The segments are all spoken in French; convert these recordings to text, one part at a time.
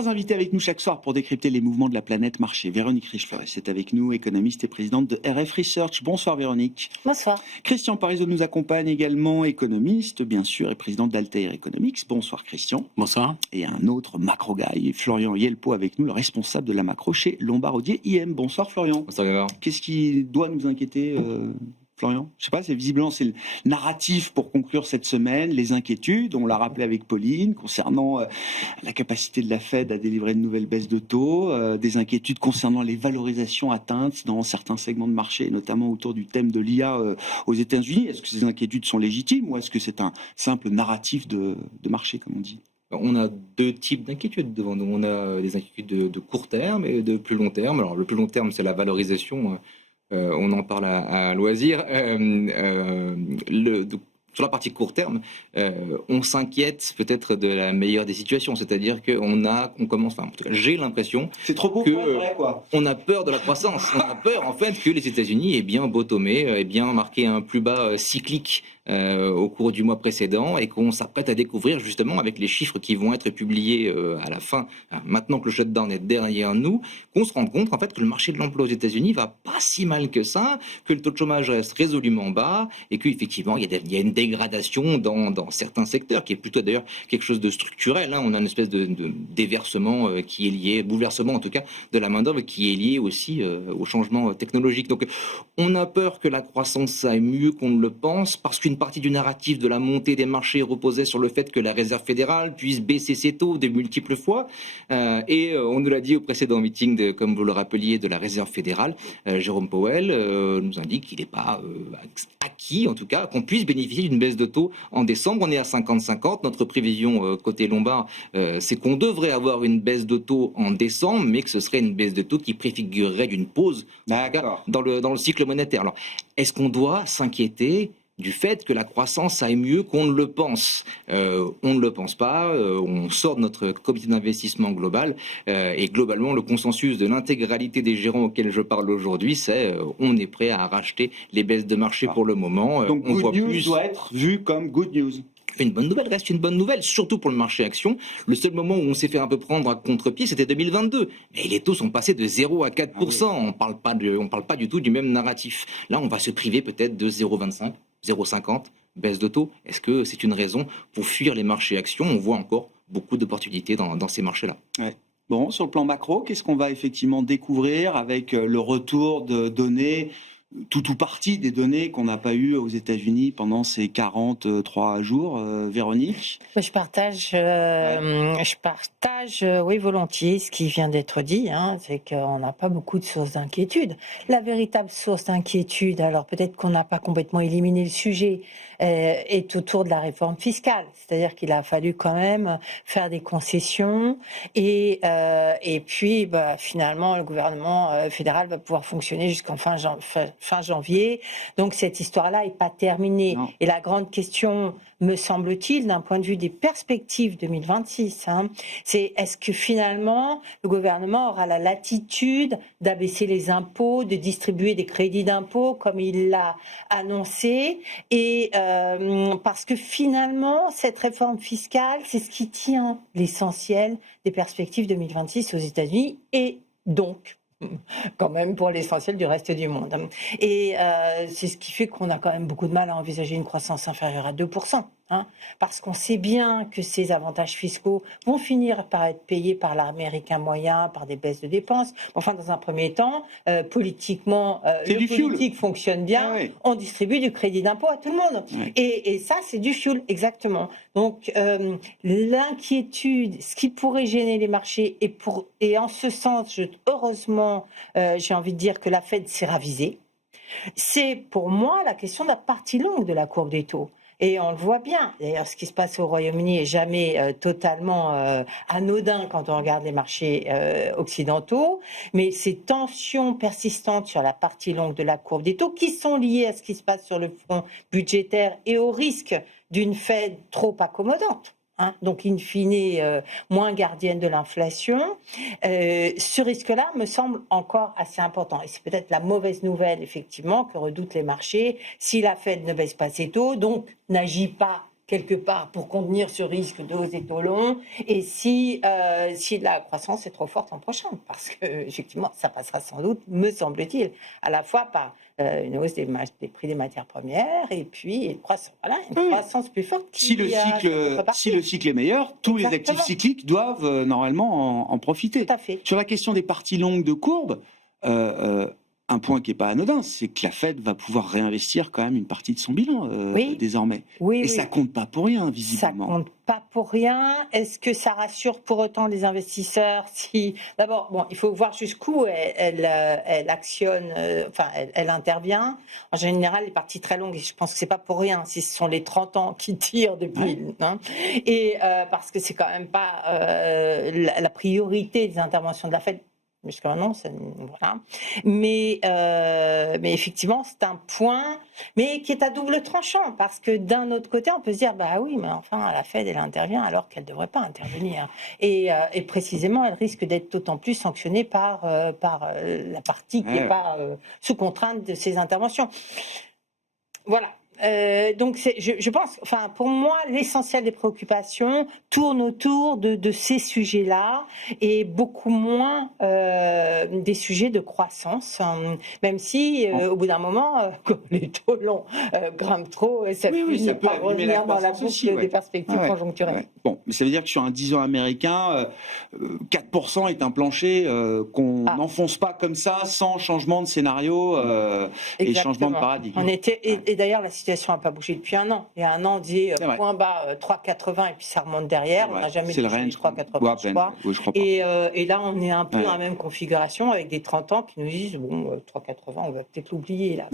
Trois invités avec nous chaque soir pour décrypter les mouvements de la planète marché. Véronique Riche-Fleuret est avec nous, économiste et présidente de RF Research. Bonsoir Véronique. Bonsoir. Christian Parizeau nous accompagne également, économiste bien sûr et président d'Altair Economics. Bonsoir Christian. Bonsoir. Et un autre macro guy, Florian Yelpo avec nous, le responsable de la macro chez Lombard Odier IM. Bonsoir Florian. Bonsoir Gavard. Qu'est-ce qui doit nous inquiéter Florian? Je sais pas, c'est visiblement c'est le narratif pour conclure cette semaine, les inquiétudes, on l'a rappelé avec Pauline, concernant la capacité de la Fed à délivrer de nouvelles baisses de taux, des inquiétudes concernant les valorisations atteintes dans certains segments de marché, notamment autour du thème de l'IA aux États-Unis. Est-ce que ces inquiétudes sont légitimes ou est-ce que c'est un simple narratif de marché, comme on dit? On a deux types d'inquiétudes devant nous. On a des inquiétudes de court terme et de plus long terme. Alors le plus long terme, c'est la valorisation. On en parle à loisir. Sur la partie court terme, on s'inquiète peut-être de la meilleure des situations, c'est-à-dire qu'on commence, enfin en tout cas j'ai l'impression c'est trop beau pour être vrai, quoi. On a peur de la croissance, on a peur en fait que les États-Unis aient bien bottomé, aient bien marqué un plus bas cyclique au cours du mois précédent et qu'on s'apprête à découvrir justement avec les chiffres qui vont être publiés à la fin, maintenant que le shutdown est derrière nous, qu'on se rende compte en fait que le marché de l'emploi aux États-Unis va pas si mal que ça, que le taux de chômage reste résolument bas et qu'effectivement il y a une dégradation dans certains secteurs qui est plutôt d'ailleurs quelque chose de structurel. On a une espèce de déversement qui est lié, bouleversement en tout cas de la main-d'œuvre qui est lié aussi au changement technologique. Donc on a peur que la croissance aille mieux qu'on ne le pense parce qu'une partie du narratif de la montée des marchés reposait sur le fait que la Réserve fédérale puisse baisser ses taux de multiples fois. On nous l'a dit au précédent meeting, comme vous le rappeliez, de la Réserve fédérale. Jérôme Powell nous indique qu'il n'est pas acquis, en tout cas, qu'on puisse bénéficier d'une baisse de taux en décembre. On est à 50-50. Notre prévision côté Lombard, c'est qu'on devrait avoir une baisse de taux en décembre, mais que ce serait une baisse de taux qui préfigurerait d'une pause dans le cycle monétaire. Alors, est-ce qu'on doit s'inquiéter du fait que la croissance aille mieux qu'on ne le pense? On ne le pense pas, on sort de notre comité d'investissement global et globalement le consensus de l'intégralité des gérants auxquels je parle aujourd'hui, c'est on est prêt à racheter les baisses de marché pour le moment. Donc on good news doit être vu comme good news. Une bonne nouvelle reste une bonne nouvelle, surtout pour le marché action. Le seul moment où on s'est fait un peu prendre à contre-pied, c'était 2022. Mais les taux sont passés de 0 à 4%. On parle pas du tout du même narratif. Là, on va se priver peut-être de 0,25, 0,50, baisse de taux. Est-ce que c'est une raison pour fuir les marchés actions? On voit encore beaucoup d'opportunités dans ces marchés-là. Ouais. Bon, sur le plan macro, qu'est-ce qu'on va effectivement découvrir avec le retour de données, tout ou partie des données qu'on n'a pas eues aux États-Unis pendant ces 43 jours, Véronique? Je partage, oui, volontiers ce qui vient d'être dit, c'est qu'on n'a pas beaucoup de sources d'inquiétude. La véritable source d'inquiétude, alors peut-être qu'on n'a pas complètement éliminé le sujet, est autour de la réforme fiscale. C'est-à-dire qu'il a fallu quand même faire des concessions et puis finalement le gouvernement fédéral va pouvoir fonctionner jusqu'en fin janvier. Donc cette histoire-là n'est pas terminée. Non. Et la grande question, me semble-t-il, d'un point de vue des perspectives 2026, c'est est-ce que finalement le gouvernement aura la latitude d'abaisser les impôts, de distribuer des crédits d'impôt comme il l'a annoncé, et parce que finalement cette réforme fiscale, c'est ce qui tient l'essentiel des perspectives 2026 aux États-Unis et donc quand même pour l'essentiel du reste du monde. Et c'est ce qui fait qu'on a quand même beaucoup de mal à envisager une croissance inférieure à 2%. Parce qu'on sait bien que ces avantages fiscaux vont finir par être payés par l'américain moyen, par des baisses de dépenses. Enfin, dans un premier temps, politiquement, le politique fonctionne bien, on distribue du crédit d'impôt à tout le monde. Ouais. Et ça, c'est du fuel, exactement. Donc, l'inquiétude, ce qui pourrait gêner les marchés, et en ce sens, heureusement, j'ai envie de dire que la Fed s'est ravisée, c'est pour moi la question de la partie longue de la courbe des taux. Et on le voit bien. D'ailleurs, ce qui se passe au Royaume-Uni est jamais totalement anodin quand on regarde les marchés occidentaux. Mais ces tensions persistantes sur la partie longue de la courbe des taux, qui sont liées à ce qui se passe sur le front budgétaire et au risque d'une Fed trop accommodante, donc in fine moins gardienne de l'inflation, ce risque-là me semble encore assez important. Et c'est peut-être la mauvaise nouvelle, effectivement, que redoutent les marchés. Si la Fed ne baisse pas ses taux, donc n'agit pas quelque part pour contenir ce risque de hausse des taux longs et si la croissance est trop forte l'an prochain. Parce que effectivement, ça passera sans doute, me semble-t-il, à la fois par une hausse des prix des matières premières et puis une croissance plus forte. Si le cycle est meilleur, tous les actifs cycliques doivent normalement en profiter. Tout à fait. Sur la question des parties longues de courbe, un point qui n'est pas anodin, c'est que la Fed va pouvoir réinvestir quand même une partie de son bilan désormais. Et ça compte pas pour rien, visiblement. Ça compte pas pour rien. Est-ce que ça rassure pour autant les investisseurs si... D'abord, il faut voir jusqu'où elle actionne, elle intervient. En général, les parties très longues, je pense que c'est pas pour rien si ce sont les 30 ans qui tirent depuis. Et parce que c'est quand même pas la priorité des interventions de la Fed. Jusqu'à maintenant, voilà. Mais effectivement, c'est un point, mais qui est à double tranchant, parce que d'un autre côté, on peut se dire, bah oui, mais enfin, la Fed, elle intervient alors qu'elle ne devrait pas intervenir. Et précisément, elle risque d'être d'autant plus sanctionnée par la partie qui n'est pas sous contrainte de ses interventions. Voilà. Donc, je pense, pour moi, l'essentiel des préoccupations tourne autour de ces sujets-là et beaucoup moins des sujets de croissance, même si, au bout d'un moment, quand les taux longs grimpent trop, ça finit par revenir dans la boucle des perspectives conjoncturelles. Ouais. Bon, mais ça veut dire que sur un 10 ans américain, 4% est un plancher qu'on n'enfonce pas comme ça, sans changement de scénario et changement de paradigme. Et d'ailleurs, la situation n'a pas bougé depuis un an. Il y a un an, on dit point bas 3,80 et puis ça remonte derrière. On n'a jamais dit 3,80, je crois. Oui, je crois pas. Et là, on est un peu dans la même configuration avec des 30 ans qui nous disent 3,80, on va peut-être l'oublier là.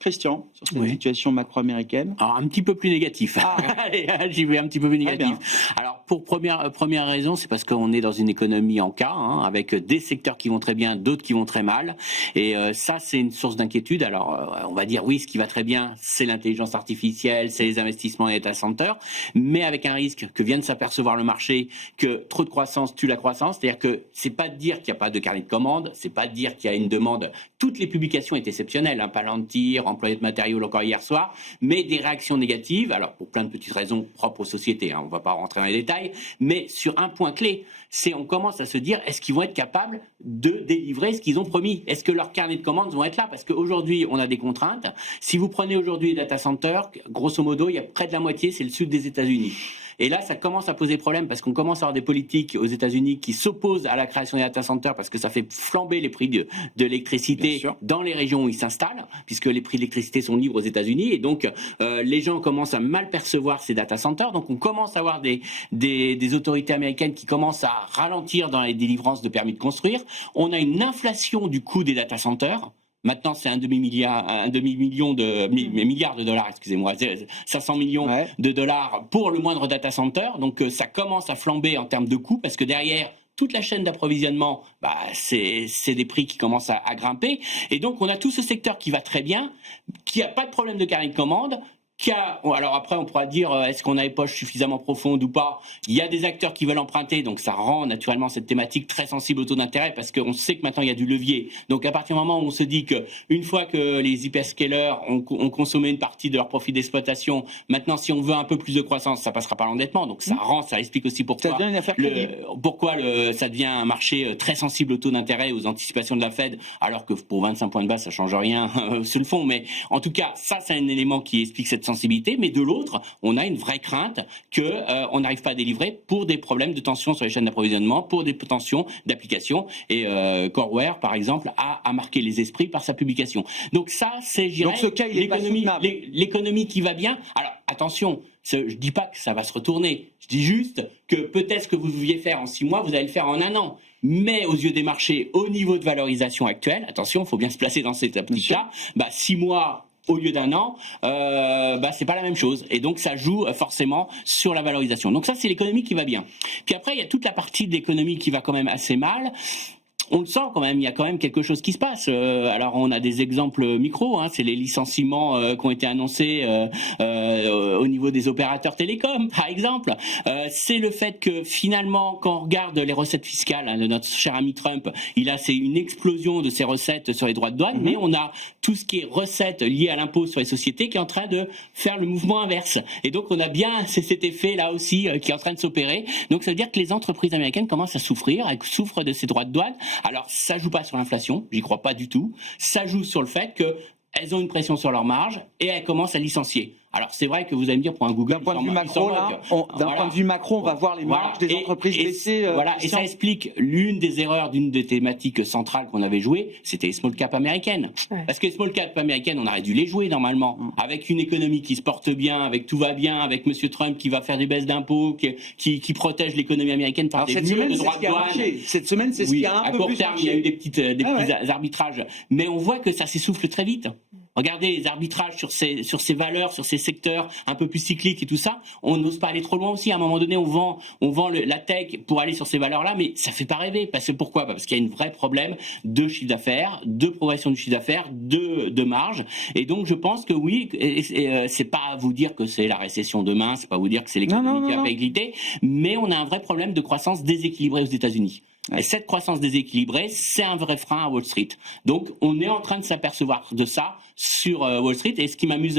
Christian, sur cette situation macro-américaine. Alors, un petit peu plus négatif. Allez, j'y vais un petit peu plus négatif. Alors, pour première raison, c'est parce qu'on est dans une économie en cas, avec des secteurs qui vont très bien, d'autres qui vont très mal. Et ça, c'est une source d'inquiétude. Alors, on va dire, oui, ce qui va très bien, c'est l'intelligence artificielle, c'est les investissements et data centers, mais avec un risque que vient de s'apercevoir le marché, que trop de croissance tue la croissance. C'est-à-dire que c'est pas de dire qu'il n'y a pas de carnet de commandes, c'est pas de dire qu'il y a une demande. Toutes les publications étaient exceptionnelles, Palantir, employé de matériaux encore hier soir, mais des réactions négatives, alors pour plein de petites raisons propres aux sociétés, on ne va pas rentrer dans les détails, mais sur un point clé, c'est on commence à se dire, est-ce qu'ils vont être capables de délivrer ce qu'ils ont promis? Est-ce que leurs carnets de commandes vont être là? Parce qu'aujourd'hui, on a des contraintes. Si vous prenez aujourd'hui les data centers, grosso modo, il y a près de la moitié, c'est le sud des États-Unis. Et là, ça commence à poser problème parce qu'on commence à avoir des politiques aux États-Unis qui s'opposent à la création des data centers parce que ça fait flamber les prix de l'électricité dans les régions où ils s'installent, puisque les prix de l'électricité sont libres aux États-Unis. Et donc, les gens commencent à mal percevoir ces data centers. Donc, on commence à avoir des autorités américaines qui commencent à ralentir dans les délivrances de permis de construire. On a une inflation du coût des data centers. Maintenant, c'est un demi-milliard de dollars, excusez-moi, 500 millions de dollars pour le moindre data center. Donc, ça commence à flamber en termes de coûts parce que derrière, toute la chaîne d'approvisionnement, c'est des prix qui commencent à grimper. Et donc, on a tout ce secteur qui va très bien, qui n'a pas de problème de carnet de commande, alors après, on pourra dire, est-ce qu'on a les poches suffisamment profondes ou pas? Il y a des acteurs qui veulent emprunter, donc ça rend naturellement cette thématique très sensible au taux d'intérêt parce qu'on sait que maintenant, il y a du levier. Donc, à partir du moment où on se dit qu'une fois que les hyperscalers ont consommé une partie de leur profit d'exploitation, maintenant, si on veut un peu plus de croissance, ça passera par l'endettement. Donc, ça explique aussi pourquoi ça devient un marché très sensible au taux d'intérêt, aux anticipations de la Fed, alors que pour 25 points de base, ça ne change rien sur le fond. Mais en tout cas, ça, c'est un élément qui explique cette sensibilité, mais de l'autre, on a une vraie crainte qu'on n'arrive pas à délivrer pour des problèmes de tension sur les chaînes d'approvisionnement, pour des tensions d'application. Et Coreware, par exemple, a marqué les esprits par sa publication. Donc ça, c'est, je dirais, l'économie qui va bien. Alors, attention, je ne dis pas que ça va se retourner. Je dis juste que peut-être ce que vous deviez faire en 6 mois, vous allez le faire en 1 an. Mais aux yeux des marchés, au niveau de valorisation actuelle, attention, il faut bien se placer dans cette optique-là, 6 mois au lieu d'1 an, c'est pas la même chose. Et donc, ça joue forcément sur la valorisation. Donc ça, c'est l'économie qui va bien. Puis après, il y a toute la partie de l'économie qui va quand même assez mal. on le sent quand même, il y a quand même quelque chose qui se passe. Alors on a des exemples micros, c'est les licenciements qui ont été annoncés au niveau des opérateurs télécoms, par exemple. C'est le fait que finalement, quand on regarde les recettes fiscales de notre cher ami Trump, c'est une explosion de ses recettes sur les droits de douane, mais on a tout ce qui est recettes liées à l'impôt sur les sociétés qui est en train de faire le mouvement inverse. Et donc on a bien cet effet là aussi qui est en train de s'opérer. Donc ça veut dire que les entreprises américaines commencent à souffrir, elles souffrent de ces droits de douane. Alors, ça joue pas sur l'inflation, j'y crois pas du tout. Ça joue sur le fait qu'elles ont une pression sur leurs marges et elles commencent à licencier. Alors, c'est vrai que vous allez me dire, pour un Google, d'un point de vue macro, on va voir les marges des entreprises baisser. Et ça explique l'une des erreurs d'une des thématiques centrales qu'on avait jouées, c'était les small cap américaines. Ouais. Parce que les small cap américaines, on aurait dû les jouer normalement, avec une économie qui se porte bien, avec tout va bien, avec Monsieur Trump qui va faire des baisses d'impôts, qui protège l'économie américaine par des murs de droits de douane. Cette semaine, c'est ce qui a un peu plus marché. À court terme, il y a eu des petits arbitrages, mais on voit que ça s'essouffle très vite. Regardez les arbitrages sur ces valeurs, sur ces secteurs un peu plus cycliques et tout ça. On n'ose pas aller trop loin aussi. À un moment donné, on vend la tech pour aller sur ces valeurs-là, mais ça fait pas rêver. Parce que pourquoi ? Parce qu'il y a un vrai problème de chiffre d'affaires, de progression du chiffre d'affaires, de marge. Et donc, je pense que oui, c'est pas à vous dire que c'est la récession demain, c'est pas à vous dire que c'est l'économie qui va pas écliter, mais on a un vrai problème de croissance déséquilibrée aux États-Unis. Et cette croissance déséquilibrée, c'est un vrai frein à Wall Street. Donc, on est en train de s'apercevoir de ça sur Wall Street. Et ce qui m'amuse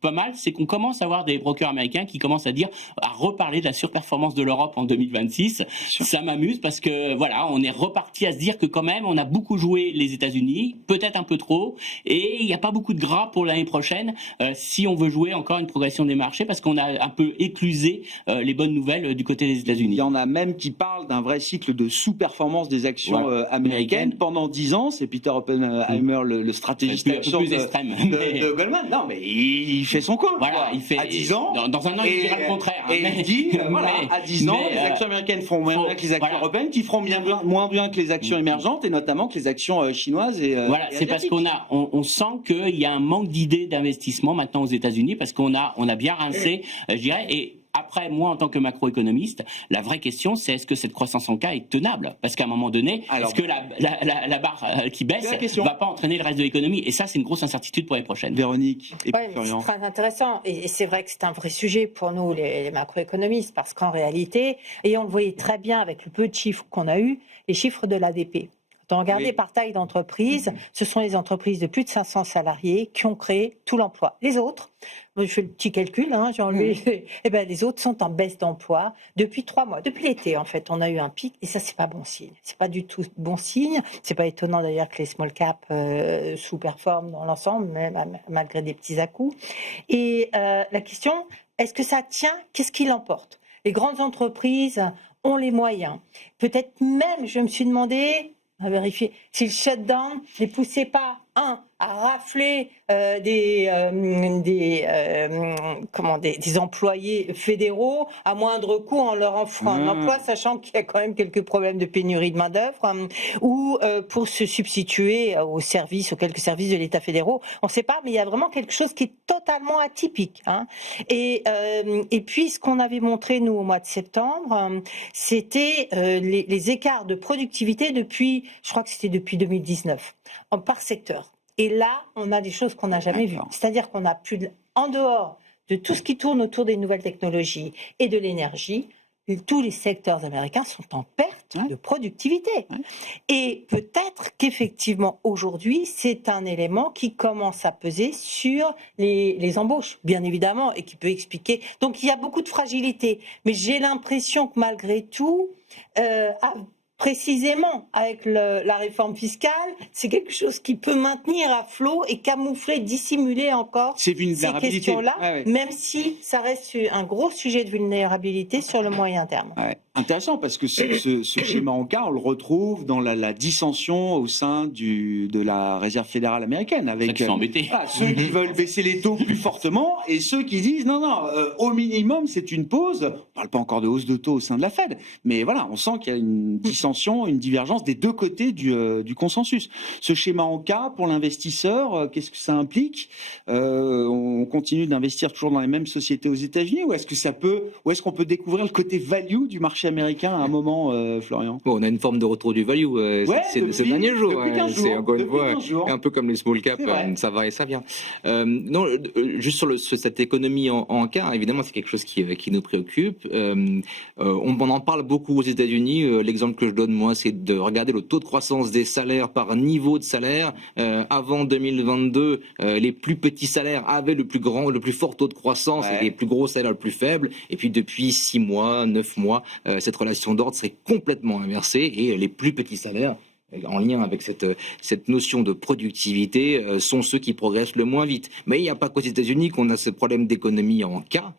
pas mal, c'est qu'on commence à avoir des brokers américains qui commencent à reparler de la surperformance de l'Europe en 2026. Ça m'amuse parce que, voilà, on est reparti à se dire que quand même, on a beaucoup joué les États-Unis, peut-être un peu trop, et il n'y a pas beaucoup de gras pour l'année prochaine si on veut jouer encore une progression des marchés parce qu'on a un peu éclusé les bonnes nouvelles du côté des États-Unis. Il y en a même qui parlent d'un vrai cycle de sous-performance des actions américaines pendant 10 ans. C'est Peter Oppenheimer, le stratégiste action de Goldman. Non, mais il fait son coin. Voilà, il fait à 10 ans. Dans un an, il dira le contraire. Et il dit, à 10 ans, les actions américaines feront moins bien que les actions européennes, qui feront moins bien que les actions émergentes, et notamment que les actions chinoises et c'est parce qu'on sent qu'il y a un manque d'idées d'investissement maintenant aux États-Unis, parce qu'on a bien rincé, je dirais, et après, moi, en tant que macroéconomiste, la vraie question, c'est est-ce que cette croissance en K est tenable ? Parce qu'à un moment donné, est-ce que la barre qui baisse ne va pas entraîner le reste de l'économie ? Et ça, c'est une grosse incertitude pour les prochaines. Véronique et Florian. C'est très intéressant. Et c'est vrai que c'est un vrai sujet pour nous, les macroéconomistes, parce qu'en réalité, et on le voyait très bien avec le peu de chiffres qu'on a eu, les chiffres de l'ADP. Quand on regardait par taille d'entreprise, ce sont les entreprises de plus de 500 salariés qui ont créé tout l'emploi. Les autres, je fais le petit calcul, j'ai enlevé, les autres sont en baisse d'emploi depuis 3 mois. Depuis l'été, en fait, on a eu un pic et ça, c'est pas bon signe. C'est pas du tout bon signe. C'est pas étonnant d'ailleurs que les small caps sous-performent dans l'ensemble, même malgré des petits à-coups. Et la question, est-ce que ça tient ? Qu'est-ce qui l'emporte ? Les grandes entreprises ont les moyens. Peut-être même, je me suis demandé, à vérifier, si le shutdown ne les poussait pas, à rafler des employés fédéraux à moindre coût en leur offrant un emploi, sachant qu'il y a quand même quelques problèmes de pénurie de main-d'œuvre, ou pour se substituer aux quelques services de l'État fédéraux. On ne sait pas, mais il y a vraiment quelque chose qui est totalement atypique. Et puis, ce qu'on avait montré, nous, au mois de septembre, c'était les écarts de productivité je crois que c'était depuis 2019, par secteur. Et là, on a des choses qu'on n'a jamais vues. C'est-à-dire qu'on a en dehors de tout ce qui tourne autour des nouvelles technologies et de l'énergie, tous les secteurs américains sont en perte de productivité. Et peut-être qu'effectivement, aujourd'hui, c'est un élément qui commence à peser sur les embauches, bien évidemment, et qui peut expliquer. Donc, il y a beaucoup de fragilité. Mais j'ai l'impression que malgré tout, précisément, avec la réforme fiscale, c'est quelque chose qui peut maintenir à flot et camoufler, dissimuler encore ces questions-là, même si ça reste un gros sujet de vulnérabilité sur le moyen terme. Intéressant, parce que ce schéma en K, on le retrouve dans la dissension au sein de la Réserve fédérale américaine, avec ceux qui veulent baisser les taux plus fortement et ceux qui disent non, au minimum c'est une pause. On ne parle pas encore de hausse de taux au sein de la Fed, mais voilà, on sent qu'il y a une dissension, une divergence des deux côtés du consensus. Ce schéma en K, pour l'investisseur, qu'est-ce que ça implique ? On continue d'investir toujours dans les mêmes sociétés aux États-Unis, ou est-ce qu'on peut découvrir le côté value du marché marché américain à un moment, Florian? Bon, on a une forme de retour du value ces derniers jours. Depuis 15 jours. C'est encore une fois 15 jours. un peu comme les small cap, ça va et ça vient. Non, juste sur cette économie en cas, évidemment, c'est quelque chose qui nous préoccupe. On en parle beaucoup aux États-Unis. L'exemple que je donne, moi, c'est de regarder le taux de croissance des salaires par niveau de salaire. Avant 2022, les plus petits salaires avaient le plus fort taux de croissance et les plus gros salaires le plus faible. Et puis depuis 6 mois, 9 mois, cette relation d'ordre serait complètement inversée et les plus petits salaires, en lien avec cette notion de productivité, sont ceux qui progressent le moins vite. Mais il n'y a pas qu'aux États-Unis qu'on a ce problème d'économie en cas.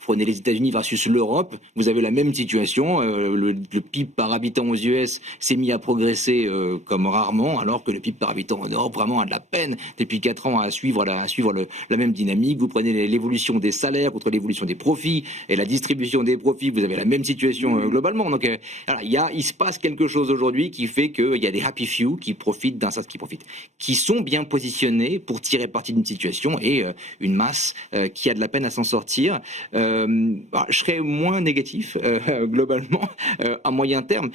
Prenez les États-Unis versus l'Europe, vous avez la même situation. Le PIB par habitant aux US s'est mis à progresser comme rarement, alors que le PIB par habitant en Europe vraiment a de la peine depuis 4 ans à suivre la même dynamique. Vous prenez l'évolution des salaires contre l'évolution des profits et la distribution des profits, vous avez la même situation globalement. Donc il se passe quelque chose aujourd'hui qui fait qu'il y a des happy few qui profitent qui sont bien positionnés pour tirer parti d'une situation et une masse qui a de la peine à s'en sortir. Je serais moins négatif globalement à moyen terme.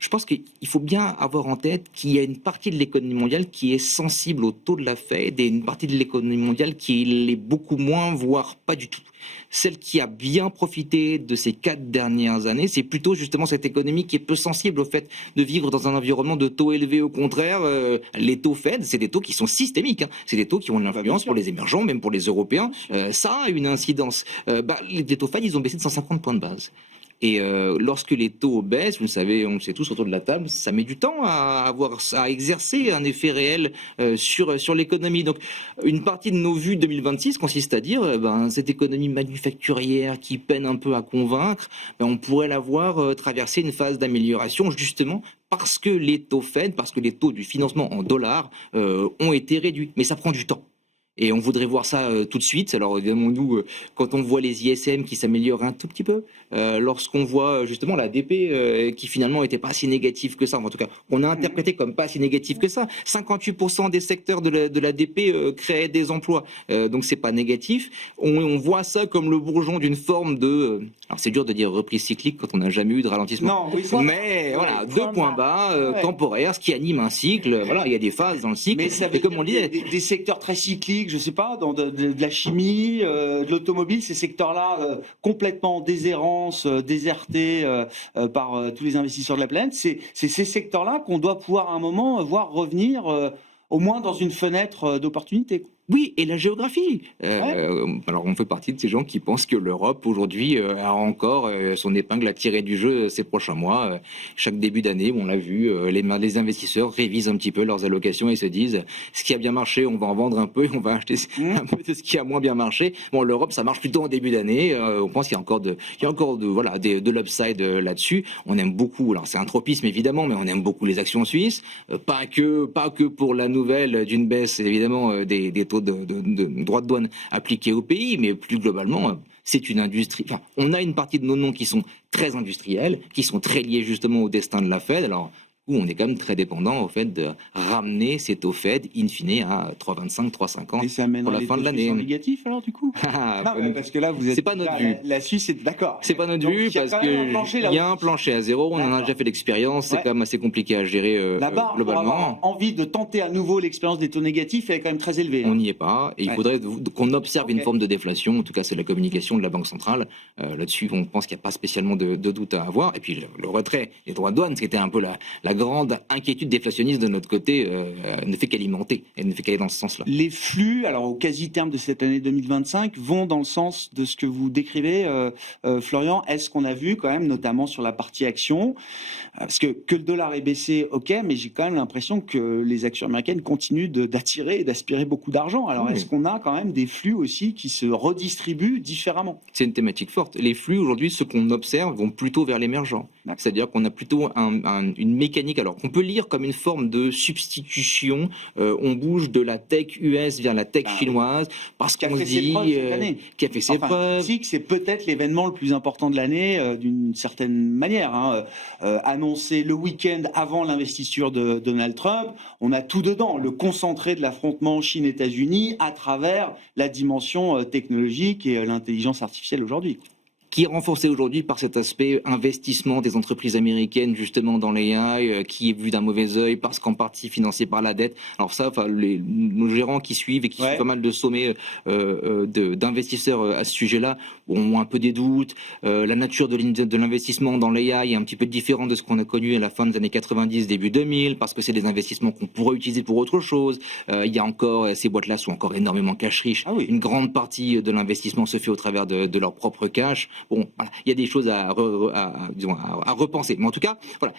Je pense qu'il faut bien avoir en tête qu'il y a une partie de l'économie mondiale qui est sensible au taux de la Fed et une partie de l'économie mondiale qui l'est beaucoup moins, voire pas du tout. Celle qui a bien profité de ces 4 dernières années, c'est plutôt justement cette économie qui est peu sensible au fait de vivre dans un environnement de taux élevés. Au contraire, les taux Fed, c'est des taux qui sont systémiques. C'est des taux qui ont une influence pour les émergents, même pour les Européens. Ça a une incidence. Les taux Fed, ils ont baissé de 150 points de base. Et lorsque les taux baissent, vous le savez, on le sait tous autour de la table, ça met du temps à exercer un effet réel sur l'économie. Donc, une partie de nos vues 2026 consiste à dire, cette économie manufacturière qui peine un peu à convaincre, on pourrait la voir traverser une phase d'amélioration justement parce que les taux Fed, parce que les taux du financement en dollars ont été réduits. Mais ça prend du temps. Et on voudrait voir ça tout de suite. Alors évidemment, nous, quand on voit les ISM qui s'améliorent un tout petit peu, lorsqu'on voit justement la DP qui finalement n'était pas si négative que ça, en tout cas, on a interprété comme pas si négative que ça. 58% des secteurs de la DP créaient des emplois, donc c'est pas négatif. On voit ça comme le bourgeon d'une forme de... alors c'est dur de dire reprise cyclique quand on n'a jamais eu de ralentissement. Non, mais voilà, 2 points bas, temporaires, ce qui anime un cycle. Voilà, il y a des phases dans le cycle. Mais ça et comme on le disait, des secteurs très cycliques, je sais pas, dans de la chimie, de l'automobile, ces secteurs-là complètement en déshérence, désertés par tous les investisseurs de la planète, c'est ces secteurs-là qu'on doit pouvoir à un moment voir revenir au moins dans une fenêtre d'opportunité. Oui, et la géographie. Alors, on fait partie de ces gens qui pensent que l'Europe, aujourd'hui, a encore son épingle à tirer du jeu ces prochains mois. Chaque début d'année, on l'a vu, les investisseurs révisent un petit peu leurs allocations et se disent ce qui a bien marché, on va en vendre un peu et on va acheter un peu de ce qui a moins bien marché. Bon, l'Europe, ça marche plutôt en début d'année. On pense qu'il y a encore de l'upside là-dessus. On aime beaucoup, alors c'est un tropisme évidemment, mais on aime beaucoup les actions suisses. Pas que pour la nouvelle d'une baisse, évidemment, des taux de droits de douane appliqués au pays, mais plus globalement, c'est une industrie. Enfin, on a une partie de nos noms qui sont très industriels, qui sont très liés justement au destin de la Fed. Alors, où on est quand même très dépendant au fait de ramener ces taux Fed in fine à 3,25, 3,50 et ça amène pour la fin de l'année. Négatif alors du coup. Parce que là vous êtes. C'est pas notre vue. La Suisse est d'accord. C'est pas notre vue parce que il y a un plancher à zéro. On en a déjà fait l'expérience. C'est quand même assez compliqué à gérer la barre, globalement. Pour avoir envie de tenter à nouveau l'expérience des taux négatifs, elle est quand même très élevée. On n'y est pas. Et il faudrait qu'on observe une forme de déflation. En tout cas, c'est la communication de la Banque centrale. Là-dessus, on pense qu'il n'y a pas spécialement de doute à avoir. Et puis le retrait des droits de douane, c'était un peu la grande inquiétude déflationniste de notre côté, ne fait qu'alimenter. Elle ne fait qu'aller dans ce sens-là. Les flux, alors au quasi-terme de cette année 2025, vont dans le sens de ce que vous décrivez, Florian. Est-ce qu'on a vu quand même, notamment sur la partie action, parce que le dollar est baissé, ok, mais j'ai quand même l'impression que les actions américaines continuent d'attirer et d'aspirer beaucoup d'argent. Alors est-ce qu'on a quand même des flux aussi qui se redistribuent différemment? C'est une thématique forte. Les flux, aujourd'hui, ce qu'on observe, vont plutôt vers l'émergent. C'est-à-dire qu'on a plutôt une mécanique, alors qu'on peut lire comme une forme de substitution. On bouge de la tech US vers la tech chinoise parce qu'on se dit qui a fait ses preuves. C'est peut-être l'événement le plus important de l'année d'une certaine manière. Annoncé le week-end avant l'investiture de Donald Trump, on a tout dedans, le concentré de l'affrontement Chine-États-Unis à travers la dimension technologique et l'intelligence artificielle aujourd'hui. qui est renforcé aujourd'hui par cet aspect investissement des entreprises américaines justement dans l'AI, qui est vu d'un mauvais œil parce qu'en partie financé par la dette. Alors ça, nos gérants qui suivent et qui suivent pas mal de sommets d'investisseurs à ce sujet-là ont un peu des doutes. La nature de l'investissement dans l'AI est un petit peu différente de ce qu'on a connu à la fin des années 90, début 2000, parce que c'est des investissements qu'on pourrait utiliser pour autre chose. Il y a encore, ces boîtes-là sont encore énormément cash riches. Ah oui. Une grande partie de l'investissement se fait au travers de leur propre cash. Bon, voilà, il y a des choses à repenser. Mais en tout cas, voilà.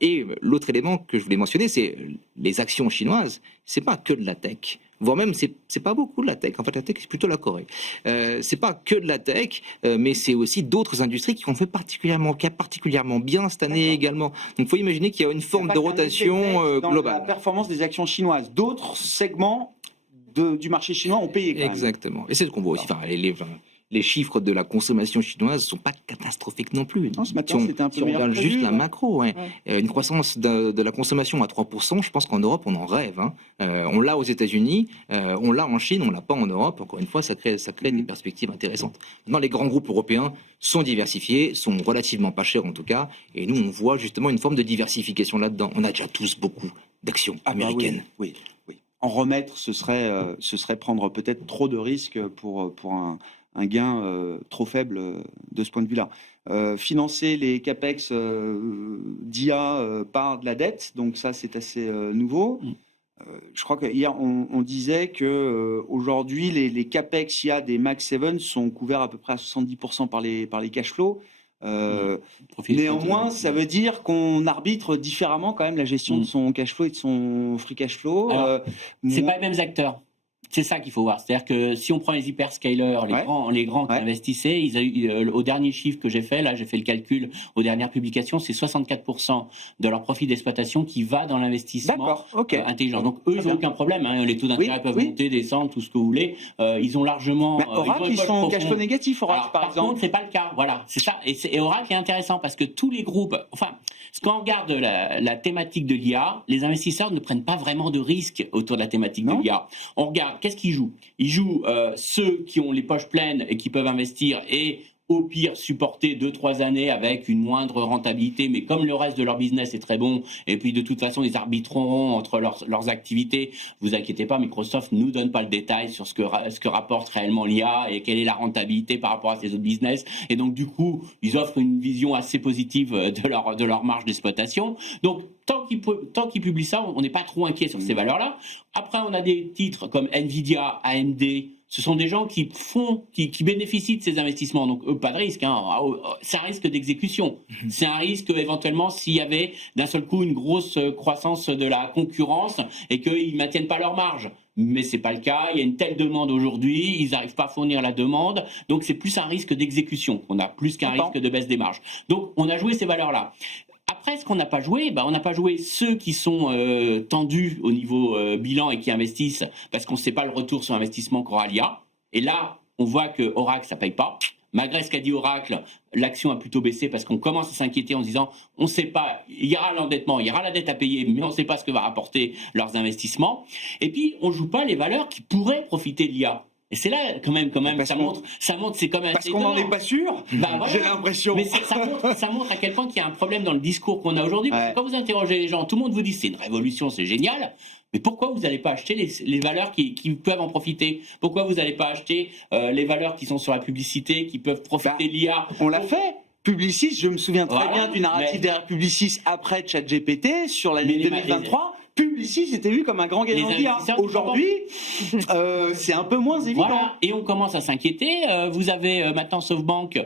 Et l'autre élément que je voulais mentionner, c'est les actions chinoises. C'est pas que de la tech. Voire même, c'est pas beaucoup de la tech. En fait, la tech, c'est plutôt la Corée. C'est pas que de la tech, mais c'est aussi d'autres industries qui ont fait particulièrement bien cette année également. Donc, il faut imaginer qu'il y a une forme de rotation globale. Dans la performance des actions chinoises, d'autres segments du marché chinois ont payé. Exactement. Et c'est ce qu'on voit aussi. Enfin, les chiffres de la consommation chinoise ne sont pas catastrophiques non plus. Non, ce matin, c'était un peu si on regarde juste la macro, ouais. Une croissance de la consommation à 3%, je pense qu'en Europe, on en rêve. Hein. On l'a aux États-Unis, on l'a en Chine, on l'a pas en Europe. Encore une fois, ça crée des perspectives intéressantes. Maintenant, les grands groupes européens sont diversifiés, sont relativement pas chers en tout cas, et nous, on voit justement une forme de diversification là-dedans. On a déjà tous beaucoup d'actions américaines. Oui. En remettre, ce serait prendre peut-être trop de risques pour un gain trop faible de ce point de vue-là. Financer les capex d'IA par de la dette, donc ça c'est assez nouveau. Je crois que hier on disait que aujourd'hui les capex IA des Max 7 sont couverts à peu près à 70% par les cash flows. Néanmoins, ça veut dire qu'on arbitre différemment quand même la gestion de son cash flow et de son free cash flow. C'est pas les mêmes acteurs. C'est ça qu'il faut voir. C'est-à-dire que si on prend les hyperscalers, les grands qui investissaient, ils ont eu, au dernier chiffre que j'ai fait, là j'ai fait le calcul aux dernières publications, c'est 64% de leur profit d'exploitation qui va dans l'investissement intelligent. Donc eux, ils n'ont aucun problème. Hein. Les taux d'intérêt peuvent monter, descendre, tout ce que vous voulez. Ils ont largement... Oracle, ils sont cash flow négatif, Oracle, par exemple. Par contre, c'est pas le cas. Voilà, c'est ça. Et Oracle est intéressant parce que tous les groupes... Enfin, quand on regarde la thématique de l'IA, les investisseurs ne prennent pas vraiment de risques autour de la thématique de l'IA. On regarde, qu'est-ce qu'ils jouent? Ils jouent ceux qui ont les poches pleines et qui peuvent investir et au pire supporter 2-3 années avec une moindre rentabilité, mais comme le reste de leur business est très bon, et puis de toute façon ils arbitreront entre leurs activités, vous inquiétez pas, Microsoft ne nous donne pas le détail sur ce que rapporte réellement l'IA et quelle est la rentabilité par rapport à ses autres business, et donc du coup ils offrent une vision assez positive de leur marge d'exploitation. Donc tant qu'ils publient ça, on n'est pas trop inquiet sur ces valeurs-là. Après on a des titres comme Nvidia, AMD. Ce sont des gens qui bénéficient de ces investissements. Donc, pas de risque. Hein. C'est un risque d'exécution. C'est un risque, éventuellement, s'il y avait d'un seul coup une grosse croissance de la concurrence et qu'ils ne maintiennent pas leur marge. Mais ce n'est pas le cas. Il y a une telle demande aujourd'hui. Ils n'arrivent pas à fournir la demande. Donc, c'est plus un risque d'exécution. On a plus qu'un risque de baisse des marges. Donc, on a joué ces valeurs-là. Après, ce qu'on n'a pas joué, on n'a pas joué ceux qui sont tendus au niveau bilan et qui investissent parce qu'on ne sait pas le retour sur investissement qu'aura l'IA. Et là, on voit que Oracle, ça ne paye pas. Malgré ce qu'a dit Oracle, l'action a plutôt baissé parce qu'on commence à s'inquiéter en se disant on ne sait pas, il y aura l'endettement, il y aura la dette à payer, mais on ne sait pas ce que va rapporter leurs investissements. Et puis, on ne joue pas les valeurs qui pourraient profiter de l'IA. Et c'est là, quand même, ça montre, c'est quand même... Parce qu'on n'en est pas sûr, j'ai l'impression. Mais ça montre à quel point qu'il y a un problème dans le discours qu'on a aujourd'hui. Parce que quand vous interrogez les gens, tout le monde vous dit c'est une révolution, c'est génial. Mais pourquoi vous n'allez pas acheter les valeurs qui peuvent en profiter? Pourquoi vous n'allez pas acheter les valeurs qui sont sur la publicité, qui peuvent profiter de l'IA? On l'a fait. Publicis, je me souviens très bien du narratif derrière Publicis après ChatGPT sur l'année 2023. Publicis était vu comme un grand gagnant d'IA. Aujourd'hui, c'est un peu moins évident. Voilà. Et on commence à s'inquiéter. Vous avez maintenant SoftBank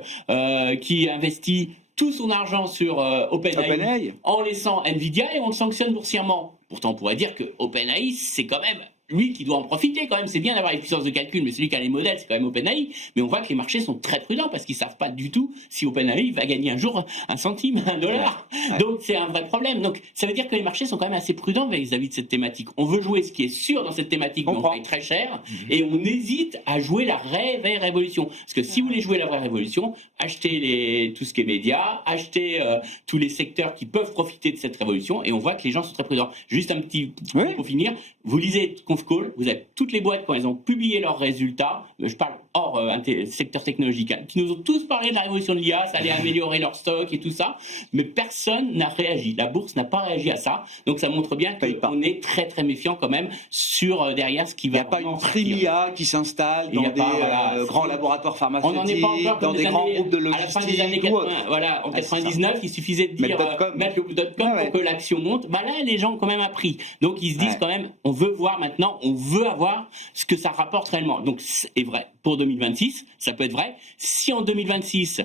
qui investit tout son argent sur OpenAI en laissant Nvidia et on le sanctionne boursièrement. Pourtant, on pourrait dire que OpenAI, c'est quand même lui qui doit en profiter quand même. C'est bien d'avoir les puissances de calcul, mais celui qui a les modèles, c'est quand même OpenAI. Mais on voit que les marchés sont très prudents parce qu'ils ne savent pas du tout si OpenAI va gagner un jour $1, $1. Donc c'est un vrai problème. Donc ça veut dire que les marchés sont quand même assez prudents vis-à-vis de cette thématique. On veut jouer ce qui est sûr dans cette thématique, mais on paye très cher. Et on hésite à jouer la vraie révolution. Parce que si vous voulez jouer la vraie révolution, achetez tout ce qui est médias, achetez tous les secteurs qui peuvent profiter de cette révolution. Et on voit que les gens sont très prudents. Juste un petit pour finir. Vous lisez conf call, vous avez toutes les boîtes quand elles ont publié leurs résultats, je parle hors secteur technologique, hein, qui nous ont tous parlé de la révolution de l'IA, ça allait améliorer leur stock et tout ça, mais personne n'a réagi. La bourse n'a pas réagi à ça, donc ça montre bien qu'on est très très méfiant quand même sur derrière ce qui va. Il n'y a pas une prime IA qui s'installe dans des grands laboratoires pharmaceutiques, on n'en est pas encore dans des grands groupes de logistique. À la fin des années 80, voilà, en 99, il suffisait de dire mettre le .com pour que l'action monte. Bah là, les gens ont quand même appris. Donc ils se disent quand même, on veut voir maintenant, on veut avoir ce que ça rapporte réellement. Donc c'est vrai pour 2026, ça peut être vrai. Si en 2026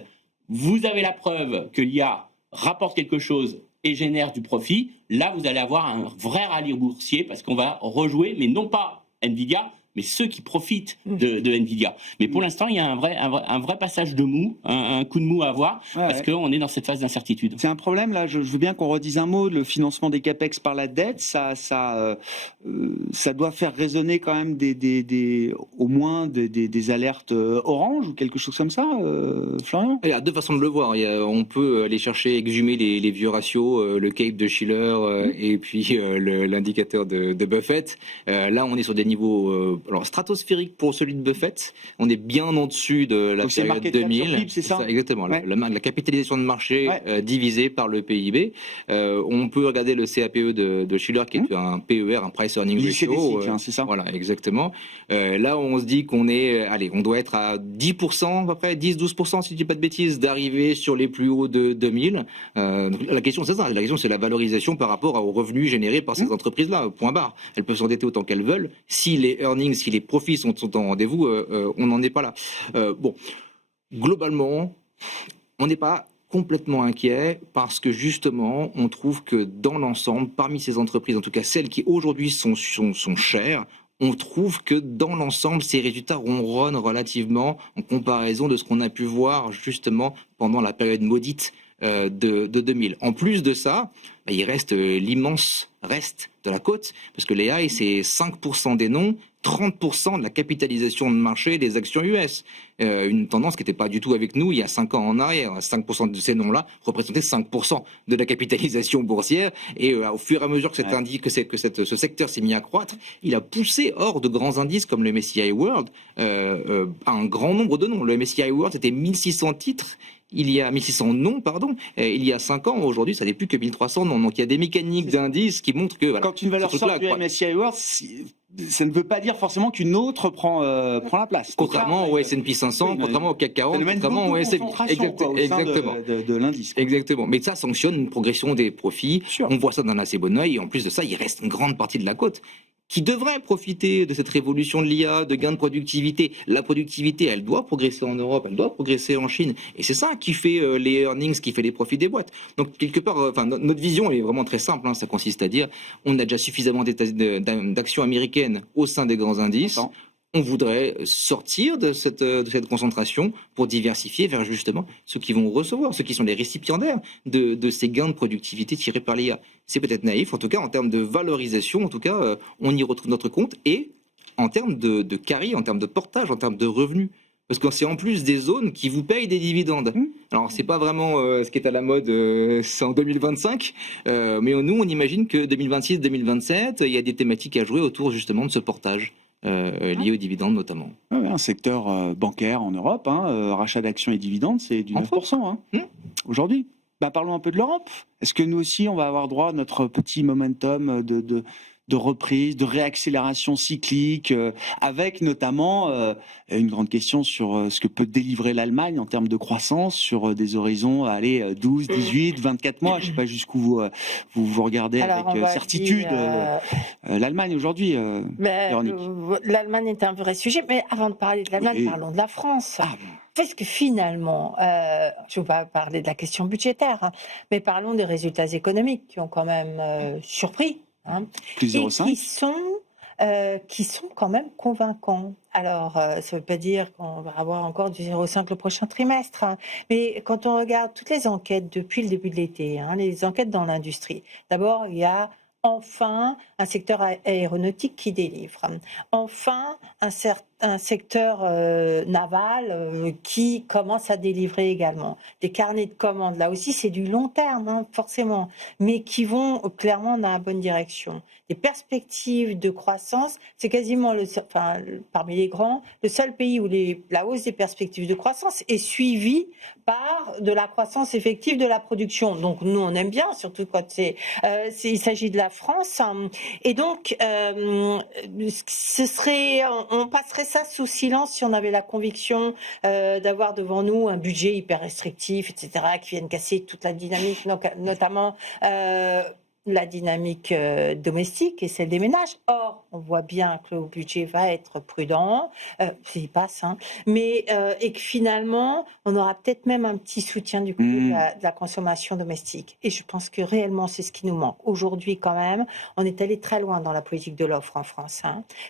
vous avez la preuve que l'IA rapporte quelque chose et génère du profit, là vous allez avoir un vrai rallye boursier parce qu'on va rejouer, mais non pas Nvidia, mais ceux qui profitent de Nvidia. Mais pour l'instant, il y a un vrai passage de mou, un coup de mou à avoir, parce qu'on est dans cette phase d'incertitude. C'est un problème, là, je veux bien qu'on redise un mot, le financement des CAPEX par la dette, ça doit faire résonner quand même au moins des alertes orange ou quelque chose comme ça, Florian? Il y a deux façons de le voir. On peut aller chercher, exhumer les vieux ratios, le CAPE de Shiller et puis l'indicateur de Buffett. Là, on est sur des niveaux alors stratosphériques pour celui de Buffett. On est bien en dessus de la période 2000. C'est ça, exactement. Ouais. La capitalisation de marché divisée par le PIB. On peut regarder le CAPE de Shiller qui est un PER, un Price Earning Ratio. C'est ça. Voilà, exactement. Là, on se dit qu'on est, on doit être à 10% à peu près, 10-12% si je dis pas de bêtises, d'arriver sur les plus hauts de 2000. Donc, la question c'est ça. La question c'est la valorisation par rapport aux revenus générés par ces entreprises-là. Point barre. Elles peuvent s'endetter autant qu'elles veulent. Si les earnings, si les profits sont en rendez-vous, on n'en est pas là. Bon, globalement, on n'est pas complètement inquiet parce que justement, on trouve que dans l'ensemble, parmi ces entreprises, en tout cas celles qui aujourd'hui sont chères, on trouve que dans l'ensemble, ces résultats ronronnent relativement en comparaison de ce qu'on a pu voir justement pendant la période maudite de 2000. En plus de ça, il reste l'immense reste de la cote, parce que les AI, c'est 5% des noms, 30% de la capitalisation de marché des actions US. Une tendance qui n'était pas du tout avec nous il y a 5 ans en arrière. 5% de ces noms-là représentaient 5% de la capitalisation boursière. Et au fur et à mesure que ce secteur s'est mis à croître, il a poussé hors de grands indices comme le MSCI World un grand nombre de noms. Le MSCI World, c'était 1600 titres. Il y a 1600 noms, pardon. Il y a 5 ans, aujourd'hui, ça n'est plus que 1300 noms. Donc il y a des mécaniques d'indices qui montrent que... Voilà, quand une valeur sort du MSCI World, ça ne veut pas dire forcément qu'une autre prend la place. Contrairement au S&P 500, contrairement au CAC 40, contrairement au S&P. Exactement. De l'indice. Exactement. Mais ça sanctionne une progression des profits. On voit ça d'un assez bon œil. Et en plus de ça, il reste une grande partie de la cote qui devrait profiter de cette révolution de l'IA, de gains de productivité. La productivité, elle doit progresser en Europe, elle doit progresser en Chine. Et c'est ça qui fait les earnings, qui fait les profits des boîtes. Donc, quelque part, notre vision est vraiment très simple. Ça consiste à dire, on a déjà suffisamment d'actions américaines au sein des grands indices. On voudrait sortir de cette concentration pour diversifier vers justement ceux qui vont recevoir, ceux qui sont les récipiendaires de ces gains de productivité tirés par l'IA. C'est peut-être naïf, en tout cas en termes de valorisation, en tout cas on y retrouve notre compte, et en termes de carry, en termes de portage, en termes de revenus. Parce que c'est en plus des zones qui vous payent des dividendes. Alors c'est pas vraiment ce qui est à la mode, c'est en 2025, mais nous on imagine que 2026-2027, il y a des thématiques à jouer autour justement de ce portage. Lié aux dividendes notamment. Un secteur bancaire en Europe, rachat d'actions et dividendes, c'est du 9% aujourd'hui. Parlons un peu de l'Europe. Est-ce que nous aussi, on va avoir droit à notre petit momentum de reprise, de réaccélération cyclique, avec notamment une grande question sur ce que peut délivrer l'Allemagne en termes de croissance sur des horizons, 12, 18, 24 mois. Je ne sais pas jusqu'où vous regardez. Alors, avec certitude l'Allemagne aujourd'hui. L'Allemagne est un vrai sujet, mais avant de parler de l'Allemagne, parlons de la France. Parce que finalement, je ne vais pas parler de la question budgétaire, mais parlons des résultats économiques qui ont quand même surpris. Plus 0,5. Qui sont quand même convaincants. Alors, ça ne veut pas dire qu'on va avoir encore du 0,5 le prochain trimestre, mais quand on regarde toutes les enquêtes depuis le début de l'été, les enquêtes dans l'industrie, d'abord, il y a enfin un secteur aéronautique qui délivre. Enfin, un secteur naval qui commence à délivrer également. Des carnets de commandes, là aussi, c'est du long terme, forcément, mais qui vont clairement dans la bonne direction. Des des perspectives de croissance, c'est quasiment, parmi les grands, le seul pays où la hausse des perspectives de croissance est suivie par de la croissance effective de la production. Donc nous, on aime bien, surtout quand il s'agit de la France. Et donc, on passerait ça sous silence si on avait la conviction d'avoir devant nous un budget hyper restrictif, etc., qui vienne casser toute la dynamique, notamment la dynamique domestique et celle des ménages. Or, on voit bien que le budget va être prudent, s'il passe, mais et que finalement, on aura peut-être même un petit soutien du côté de la consommation domestique. Et je pense que réellement, c'est ce qui nous manque. Aujourd'hui, quand même, on est allé très loin dans la politique de l'offre en France.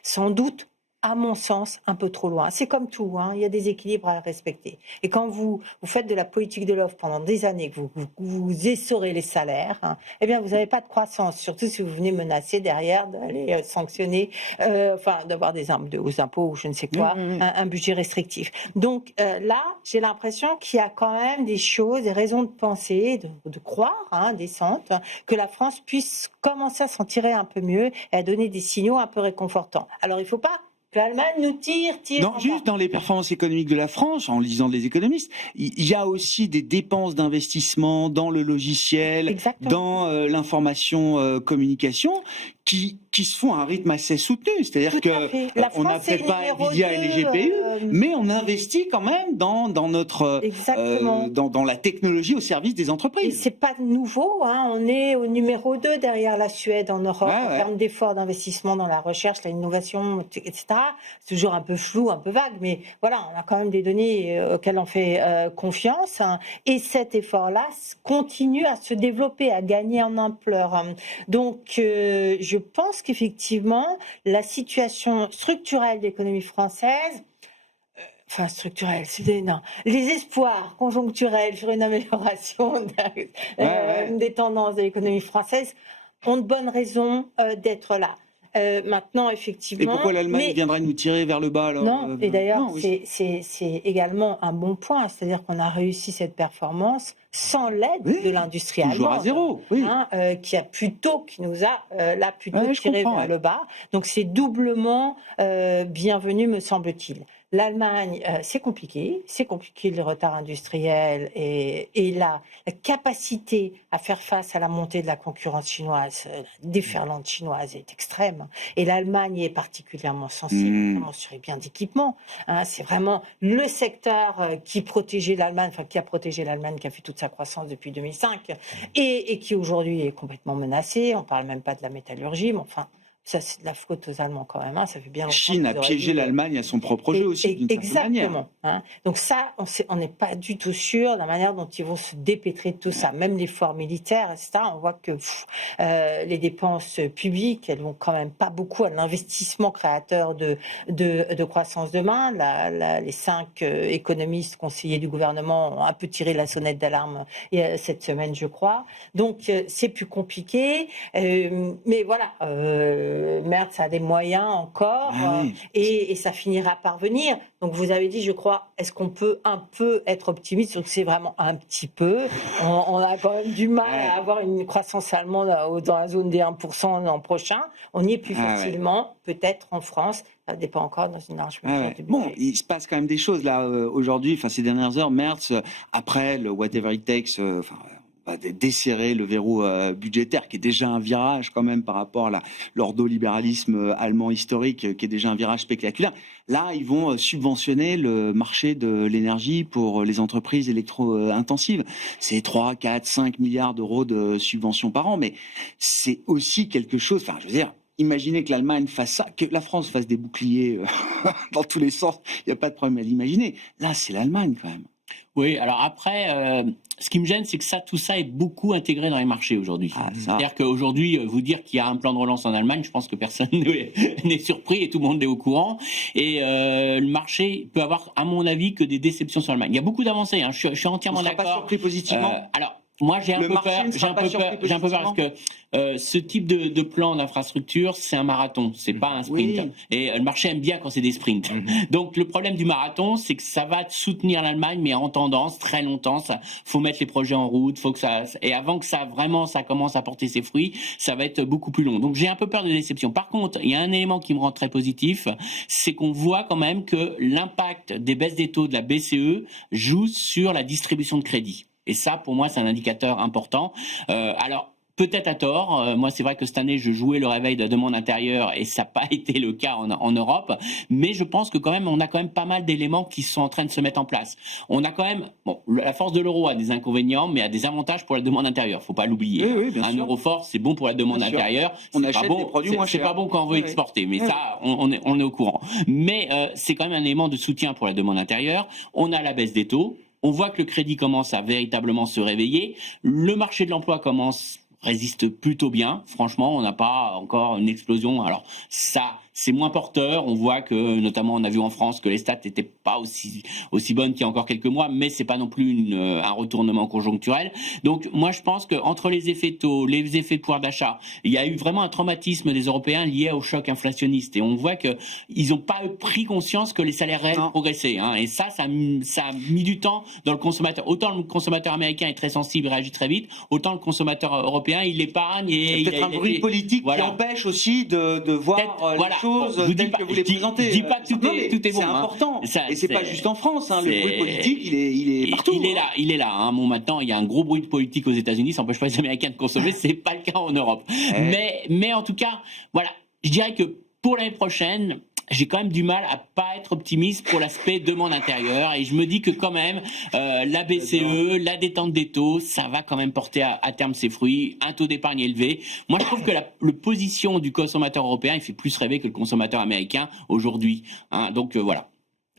Sans doute, à mon sens, un peu trop loin. C'est comme tout, il y a des équilibres à respecter. Et quand vous faites de la politique de l'offre pendant des années, que vous essorez les salaires, eh bien, vous n'avez pas de croissance, surtout si vous venez menacer derrière d'aller sanctionner, d'avoir des hauts impôts ou je ne sais quoi, un budget restrictif. Donc là, j'ai l'impression qu'il y a quand même des choses, des raisons de penser, de croire, décentes, que la France puisse commencer à s'en tirer un peu mieux et à donner des signaux un peu réconfortants. Alors, il ne faut pas que l'Allemagne nous tire. Non, juste dans les performances économiques de la France, en lisant les économistes, il y a aussi des dépenses d'investissement dans le logiciel, dans l'information communication, qui se font à un rythme assez soutenu. C'est-à-dire qu'on n'a peut-être pas Nvidia et les GPU, mais on investit quand même dans notre dans la technologie au service des entreprises. Et c'est pas nouveau, on est au numéro 2 derrière la Suède en Europe en termes d'efforts d'investissement dans la recherche, l'innovation, etc. C'est toujours un peu flou, un peu vague, mais voilà, on a quand même des données auxquelles on fait confiance. Et cet effort-là continue à se développer, à gagner en ampleur. Donc, je pense qu'effectivement, la situation structurelle de l'économie française, structurelle, les espoirs conjoncturels sur une amélioration des tendances de l'économie française ont de bonnes raisons d'être là. Maintenant, effectivement. Et pourquoi l'Allemagne viendrait nous tirer vers le bas alors? Non, et d'ailleurs, c'est également un bon point, c'est-à-dire qu'on a réussi cette performance sans l'aide de l'industrie allemande. Toujours à zéro, qui nous a plutôt tiré vers le bas. Donc c'est doublement bienvenu, me semble-t-il. L'Allemagne, c'est compliqué le retard industriel et la capacité à faire face à la montée de la concurrence chinoise, la déferlante chinoise est extrême. Et l'Allemagne est particulièrement sensible, notamment sur les biens d'équipement. C'est vraiment le secteur qui protégeait l'Allemagne, qui a protégé l'Allemagne, qui a fait toute sa croissance depuis 2005 et qui aujourd'hui est complètement menacé. On ne parle même pas de la métallurgie, mais enfin. Ça, c'est de la faute aux Allemands quand même. Ça fait bien longtemps. Chine a piégé l'Allemagne à son propre jeu aussi, d'une certaine manière. Exactement. Donc ça, on n'est pas du tout sûr de la manière dont ils vont se dépêtrer de tout ça. Même l'effort militaire, etc. On voit que les dépenses publiques, elles vont quand même pas beaucoup à l'investissement créateur de croissance demain. Les 5 économistes conseillers du gouvernement ont un peu tiré la sonnette d'alarme cette semaine, je crois. Donc c'est plus compliqué. Mais voilà. Merz a des moyens encore et ça finira par venir. Donc vous avez dit, je crois, est-ce qu'on peut un peu être optimiste? Donc c'est vraiment un petit peu. On a quand même du mal à avoir une croissance allemande dans la zone des 1% l'an prochain. On y est plus facilement, peut-être en France. Ça dépend encore dans une large mesure du budget. Bon, il se passe quand même des choses là aujourd'hui, ces dernières heures. Merz, après le whatever it takes, va desserrer le verrou budgétaire, qui est déjà un virage quand même par rapport à l'ordolibéralisme allemand historique, qui est déjà un virage spectaculaire. Là, ils vont subventionner le marché de l'énergie pour les entreprises électro-intensives. C'est 3, 4, 5 milliards d'euros de subventions par an, mais c'est aussi quelque chose, je veux dire, imaginez que l'Allemagne fasse ça, que la France fasse des boucliers dans tous les sens, il n'y a pas de problème à l'imaginer. Là, c'est l'Allemagne quand même. Oui, alors après, ce qui me gêne, c'est que tout ça est beaucoup intégré dans les marchés aujourd'hui. C'est-à-dire qu'aujourd'hui, vous dire qu'il y a un plan de relance en Allemagne, je pense que personne n'est surpris et tout le monde est au courant. Et le marché peut avoir, à mon avis, que des déceptions sur l'Allemagne. Il y a beaucoup d'avancées, je suis entièrement d'accord. On ne sera pas surpris positivement. Alors, Moi, j'ai un Le peu marché peur. ne sera pas surpris J'ai un peu peur parce que ce type de plan d'infrastructure, c'est un marathon, c'est pas un sprint. Oui. Et le marché aime bien quand c'est des sprints. Donc, le problème du marathon, c'est que ça va soutenir l'Allemagne, mais en tendance, très longtemps. Ça, faut mettre les projets en route, faut que ça, et avant que ça commence à porter ses fruits, ça va être beaucoup plus long. Donc, j'ai un peu peur de déception. Par contre, il y a un élément qui me rend très positif, c'est qu'on voit quand même que l'impact des baisses des taux de la BCE joue sur la distribution de crédit. Et ça, pour moi, c'est un indicateur important. Alors, peut-être à tort. Moi, c'est vrai que cette année, je jouais le réveil de la demande intérieure et ça n'a pas été le cas en Europe. Mais je pense que quand même, on a quand même pas mal d'éléments qui sont en train de se mettre en place. On a quand même, bon, la force de l'euro a des inconvénients, mais a des avantages pour la demande intérieure. Faut pas l'oublier. Oui, bien un sûr. euro fort, c'est bon pour la demande Bien sûr. intérieure. On C'est achète pas bon, des produits moins c'est chers. pas bon quand on veut Oui. exporter. Mais Oui. ça, on est au courant. Mais c'est quand même un élément de soutien pour la demande intérieure. On a la baisse des taux. On voit que le crédit commence à véritablement se réveiller. Le marché de l'emploi résiste plutôt bien. Franchement, on n'a pas encore une explosion. Alors ça, c'est moins porteur. On voit que, notamment, on a vu en France que les stats n'étaient pas aussi bonnes qu'il y a encore quelques mois, mais c'est pas non plus un retournement conjoncturel. Donc, moi, je pense qu'entre les effets de taux, les effets de pouvoir d'achat, il y a eu vraiment un traumatisme des Européens lié au choc inflationniste. Et on voit que ils n'ont pas pris conscience que les salaires réels progressaient. Et ça a mis du temps dans le consommateur. Autant le consommateur américain est très sensible, réagit très vite, autant le consommateur européen, il épargne. Et peut-être un bruit politique qui empêche aussi de voir les choses telles que vous les présentez. Je dis pas que tout est bon. C'est important. Et c'est pas juste en France. Le bruit politique, il est partout. Il est là. Bon, maintenant, il y a un gros bruit de politique aux États-Unis. Ça n'empêche pas les Américains de consommer. C'est pas le cas en Europe. Mais en tout cas, voilà. Je dirais que pour l'année prochaine, j'ai quand même du mal à pas être optimiste pour l'aspect demande intérieure et je me dis que quand même la BCE, la détente des taux, ça va quand même porter à terme ses fruits, un taux d'épargne élevé. Moi je trouve que la position du consommateur européen, il fait plus rêver que le consommateur américain aujourd'hui. Donc voilà.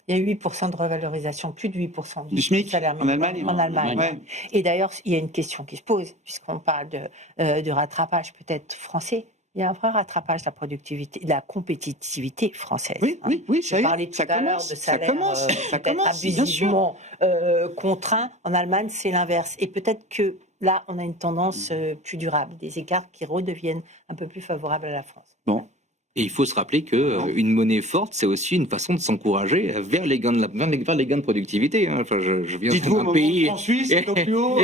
Il y a 8% de revalorisation, plus de 8% du SMIC salaire minimum en Allemagne. Ouais. Et d'ailleurs, il y a une question qui se pose, puisqu'on parle de rattrapage peut-être français. Il y a un vrai rattrapage de la productivité, de la compétitivité française. Oui, ça y est. Ça commence. De salaire, ça commence, abusivement contraint. En Allemagne, c'est l'inverse. Et peut-être que là, on a une tendance plus durable, des écarts qui redeviennent un peu plus favorables à la France. Bon. Et il faut se rappeler qu'une monnaie forte, c'est aussi une façon de s'encourager vers les gains de productivité. Enfin, je viens d'un pays. En Suisse, c'est au plus haut.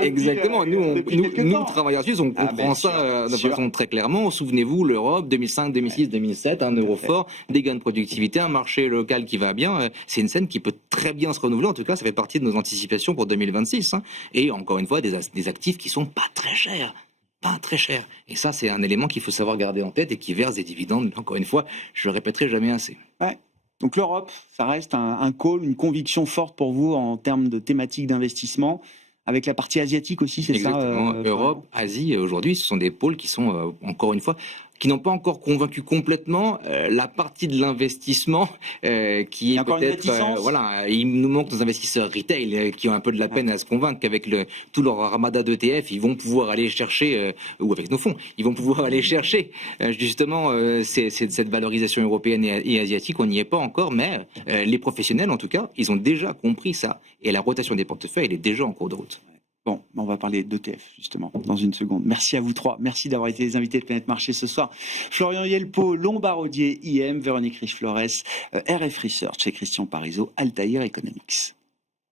Exactement. Nous, travailleurs suisses, on comprend ça de façon très clairement. Souvenez-vous, l'Europe, 2005, 2006, 2007, un euro fort, des gains de productivité, un marché local qui va bien. C'est une scène qui peut très bien se renouveler. En tout cas, ça fait partie de nos anticipations pour 2026. Et encore une fois, des actifs qui sont pas très chers. Pas très cher. Et ça, c'est un élément qu'il faut savoir garder en tête et qui verse des dividendes. Encore une fois, je le répéterai jamais assez. Ouais. Donc l'Europe, ça reste un call, une conviction forte pour vous en termes de thématiques d'investissement, avec la partie asiatique aussi, c'est ça Exactement. Europe, Asie, aujourd'hui, ce sont des pôles qui sont, encore une fois, qui n'ont pas encore convaincu complètement la partie de l'investissement qui est peut-être voilà, il nous manque nos investisseurs retail qui ont un peu de la peine à se convaincre qu'avec tout leur armada d'ETF, ils vont pouvoir aller chercher ou avec nos fonds, ils vont pouvoir aller chercher justement cette valorisation européenne et asiatique. On n'y est pas encore, mais les professionnels en tout cas, ils ont déjà compris ça et la rotation des portefeuilles, elle est déjà en cours de route. Bon, on va parler d'ETF justement dans une seconde. Merci à vous trois. Merci d'avoir été les invités de Planète Marché ce soir. Florian Yelpo, Lombard-Odier, IM, Véronique Riche-Flores, RF Research et Christian Parizeau, Altair Economics.